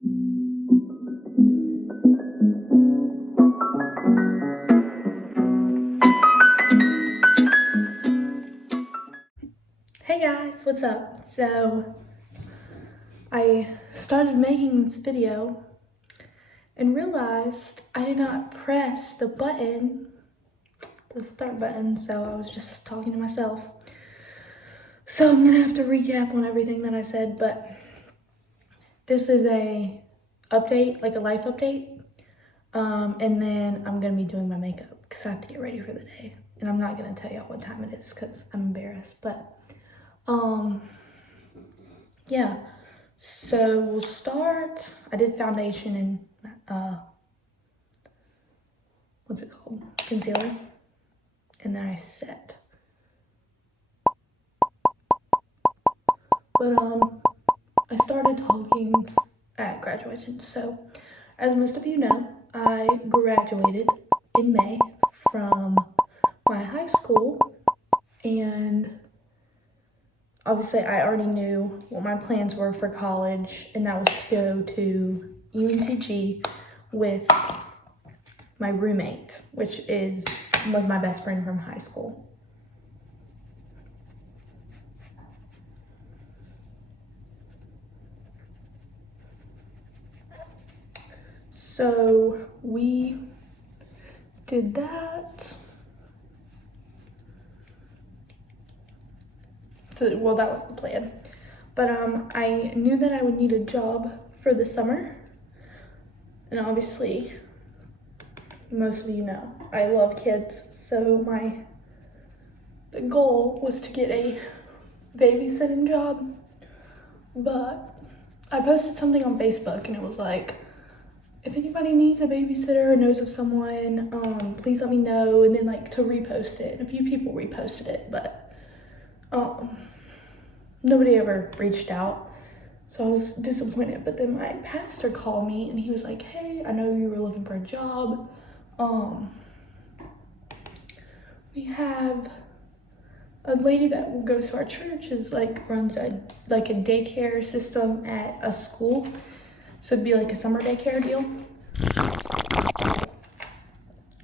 Hey guys, what's up? So I started making this video and realized I did not press the start button, so I was just talking to myself. So I'm gonna have to recap on everything that I said, but this is a update, like a life update. And then I'm gonna be doing my makeup because I have to get ready for the day. And I'm not gonna tell y'all what time it is because I'm embarrassed, but yeah. So we'll start. I did foundation and what's it called? Concealer. And then I set. But I started talking at graduation. So as most of you know, I graduated in May from my high school, and obviously I already knew what my plans were for college, and that was to go to UNCG with my roommate, which was my best friend from high school. So we did that. Well, that was the plan. But I knew that I would need a job for the summer. And obviously, most of you know, I love kids. So the goal was to get a babysitting job. But I posted something on Facebook and it was like, if anybody needs a babysitter or knows of someone, please let me know. And then like to repost it. A few people reposted it, but nobody ever reached out. So I was disappointed. But then my pastor called me and he was like, hey, I know you were looking for a job. We have a lady that goes to our church runs a daycare system at a school. So it'd be like a summer daycare deal.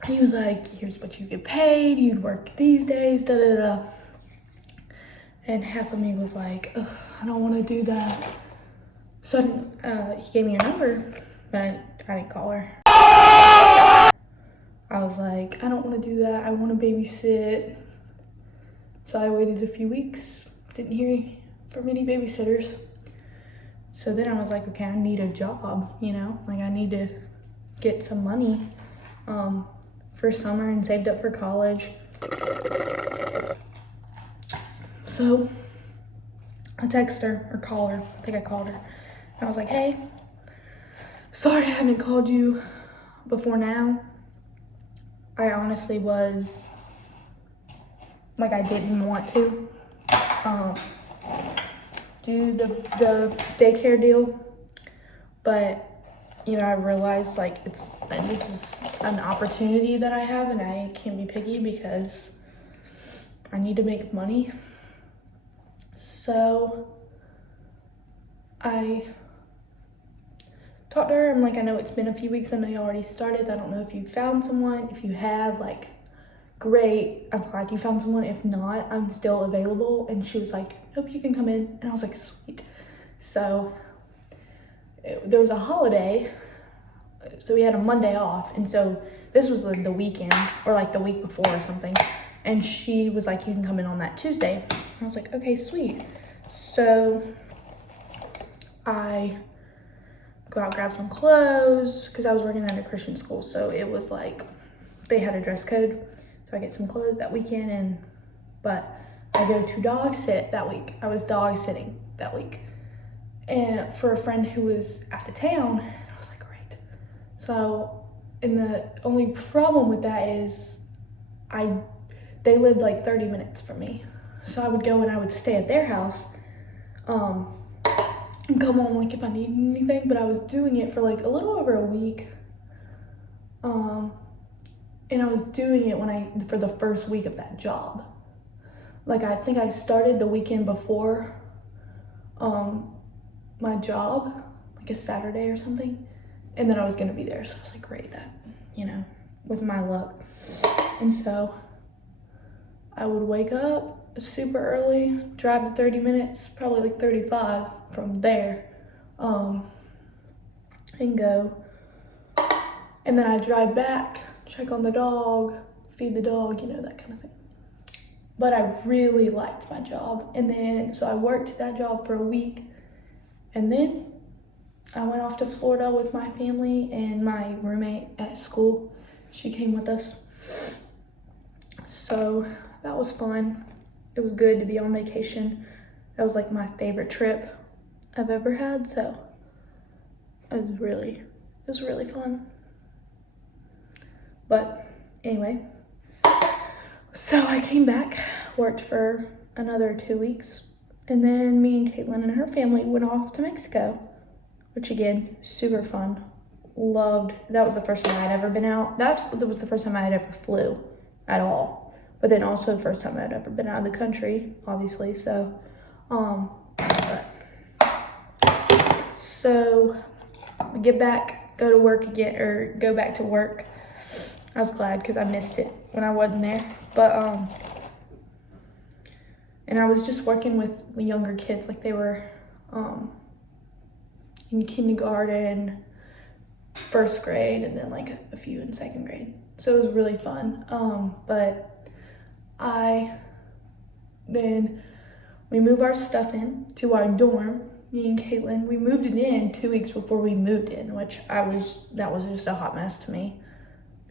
He was like, here's what you get paid, you'd work these days, da da da. And half of me was like, ugh, I don't want to do that. So he gave me her number, but I didn't call her. I was like, I don't want to do that, I want to babysit. So I waited a few weeks, didn't hear from any babysitters. So then I was like, okay, I need a job, you know? Like I need to get some money for summer and saved up for college. So I text her or call her, I think I called her. And I was like, hey, sorry I haven't called you before now. I honestly was, like I didn't want to do the daycare deal, but you know, I realized like this is an opportunity that I have and I can't be picky because I need to make money. So I talked to her. I'm like, I know it's been a few weeks. I know you already started. I don't know if you found someone. If you have, like, great. I'm glad you found someone. If not, I'm still available. And she was like, nope, you can come in. And I was like, sweet. So there was a holiday. So we had a Monday off. And so this was like the weekend or like the week before or something. And she was like, you can come in on that Tuesday. And I was like, okay, sweet. So I go out, grab some clothes, because I was working at a Christian school. So it was like, they had a dress code. So I get some clothes that weekend, but I go to dog sit that week. I was dog sitting that week. And for a friend who was out of town, and I was like, great. So, and the only problem with that is they lived like 30 minutes from me. So I would go and I would stay at their house, and come home like if I needed anything, but I was doing it for like a little over a week. And I was doing it for the first week of that job. Like I think I started the weekend before my job, like a Saturday or something. And then I was gonna be there. So I was like, great, that, you know, with my luck. And so I would wake up super early, drive to 30 minutes, probably like 35 from there, and go. And then I'd drive back, check on the dog, feed the dog, you know, that kind of thing. But I really liked my job. And then, so I worked that job for a week. And then I went off to Florida with my family and my roommate at school. She came with us. So that was fun. It was good to be on vacation. That was like my favorite trip I've ever had. So it was really fun. But anyway, so I came back, worked for another 2 weeks, and then me and Caitlin and her family went off to Mexico, which again, super fun. Loved, that was the first time I'd ever been out. That was the first time I had ever flew at all. But then also the first time I'd ever been out of the country, obviously. So, so I get back, go to work again, or go back to work. I was glad because I missed it when I wasn't there. But, and I was just working with the younger kids, like they were in kindergarten, first grade, and then like a few in second grade. So it was really fun. But then we moved our stuff in to our dorm, me and Caitlin. We moved it in 2 weeks before we moved in, which that was just a hot mess to me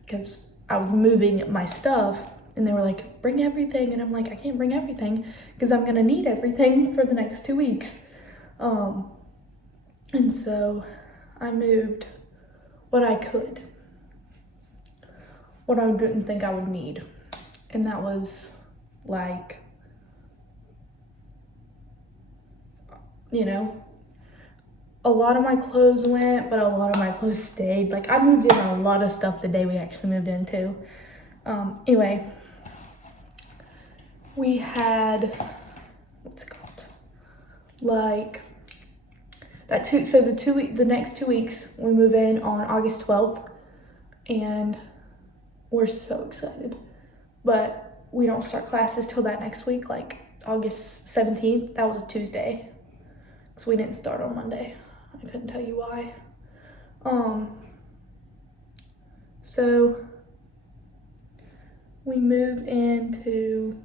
because I was moving my stuff and they were like, bring everything. And I'm like, I can't bring everything because I'm gonna need everything for the next 2 weeks. And so I moved what I could, what I didn't think I would need. And that was like, you know, a lot of my clothes went, but a lot of my clothes stayed. Like I moved in a lot of stuff the day we actually moved in too. Anyway, we had, what's it called? Like the next 2 weeks we move in on August 12th and we're so excited. But we don't start classes till that next week, like August 17th. That was a Tuesday. So we didn't start on Monday. I couldn't tell you why. So we move into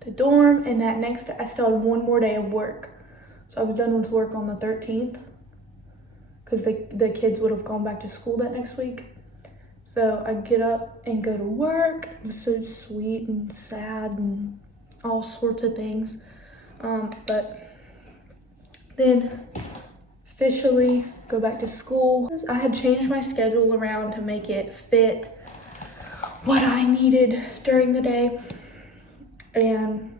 the dorm, and that next I still had one more day of work. So I was done with work on the 13th because the kids would have gone back to school that next week. So I get up and go to work. It was so sweet and sad and all sorts of things. But then officially go back to school. I had changed my schedule around to make it fit what I needed during the day. And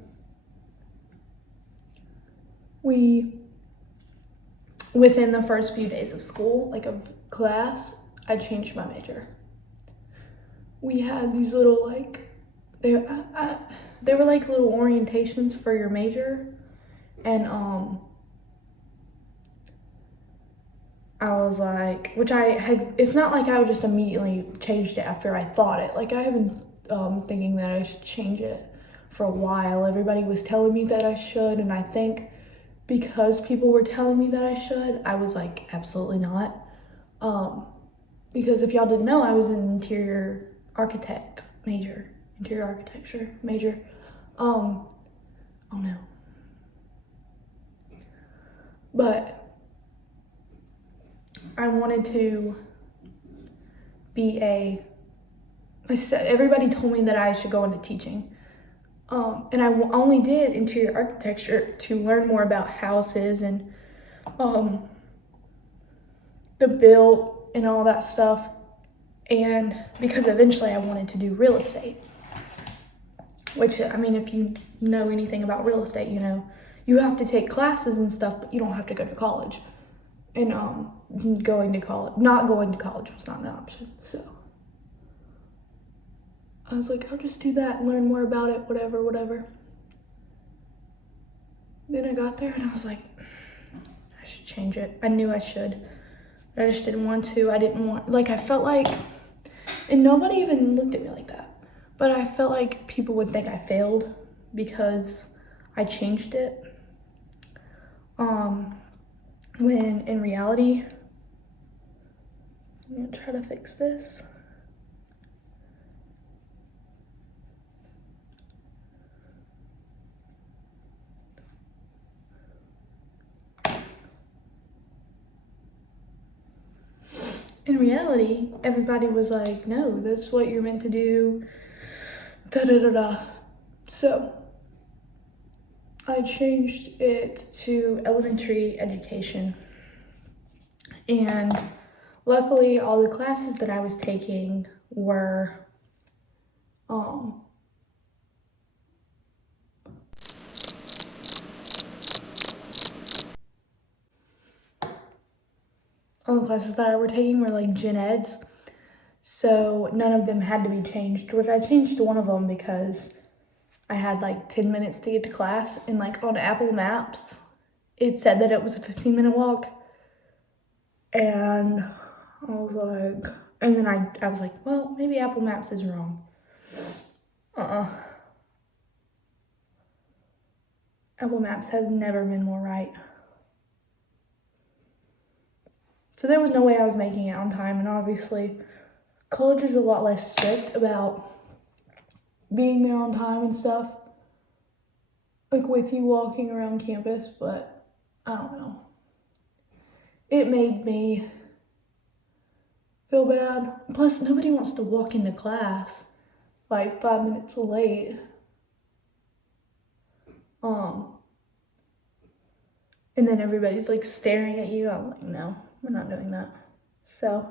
within the first few days of school, like of class, I changed my major. We had these little like, they were like little orientations for your major. And I was like, it's not like I just immediately changed it after I thought it. Like I have been thinking that I should change it for a while. Everybody was telling me that I should, and I think because people were telling me that I should, I was like, absolutely not. Because if y'all didn't know, I was an interior architecture major. Oh no. But I wanted to be everybody told me that I should go into teaching. And I only did interior architecture to learn more about houses and the build and all that stuff. And because eventually I wanted to do real estate, which, I mean, if you know anything about real estate, you know, you have to take classes and stuff, but you don't have to go to college. And not going to college was not an option. So I was like, I'll just do that and learn more about it, whatever. Then I got there and I was like, I should change it. I knew I should, but I just didn't want to. I didn't want, like, I felt like, and nobody even looked at me like that, but I felt like people would think I failed because I changed it. When in reality, I'm gonna try to fix this. In reality, everybody was like, no, that's what you're meant to do, da da da da. So I changed it to elementary education. And luckily, all the classes that I was taking were all the classes that I were taking were like gen eds. So none of them had to be changed, which I changed one of them because I had like 10 minutes to get to class, and like on Apple Maps, it said that it was a 15-minute walk. And I was like, and then I was like, well, maybe Apple Maps is wrong. Apple Maps has never been more right. So there was no way I was making it on time, and obviously college is a lot less strict about being there on time and stuff, like with you walking around campus, but I don't know. It made me feel bad. Plus, nobody wants to walk into class like 5 minutes late. And then everybody's like staring at you. I'm like, no, we're not doing that. So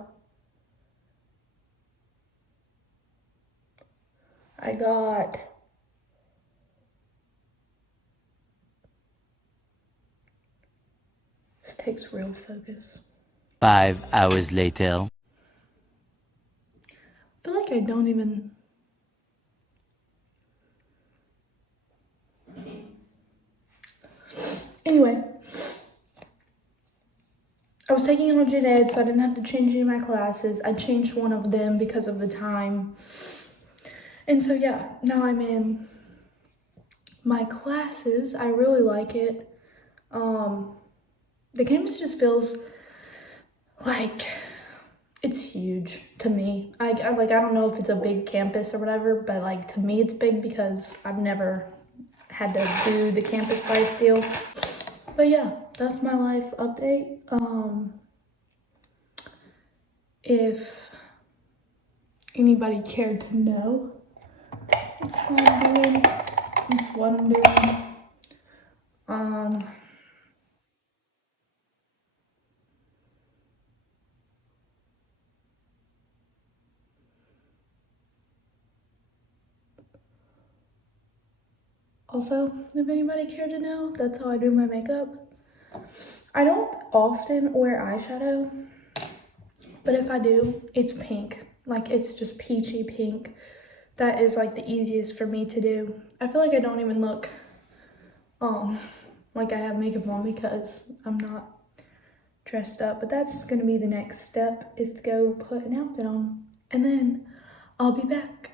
I got this takes real focus. 5 hours later. I feel like I don't even. Anyway, I was taking it on gen ed, so I didn't have to change any of my classes. I changed one of them because of the time. And so yeah, now I'm in my classes. I really like it. The campus just feels like it's huge to me. I don't know if it's a big campus or whatever, but like to me it's big because I've never had to do the campus life deal. But yeah, that's my life update. If anybody cared to know, that's how I'm doing. That's what I'm doing. Also, if anybody cared to know, that's how I do my makeup. I don't often wear eyeshadow, but if I do, it's pink. Like, it's just peachy pink. That is like the easiest for me to do. I feel like I don't even look like I have makeup on because I'm not dressed up. But that's gonna be the next step, is to go put an outfit on, and then I'll be back.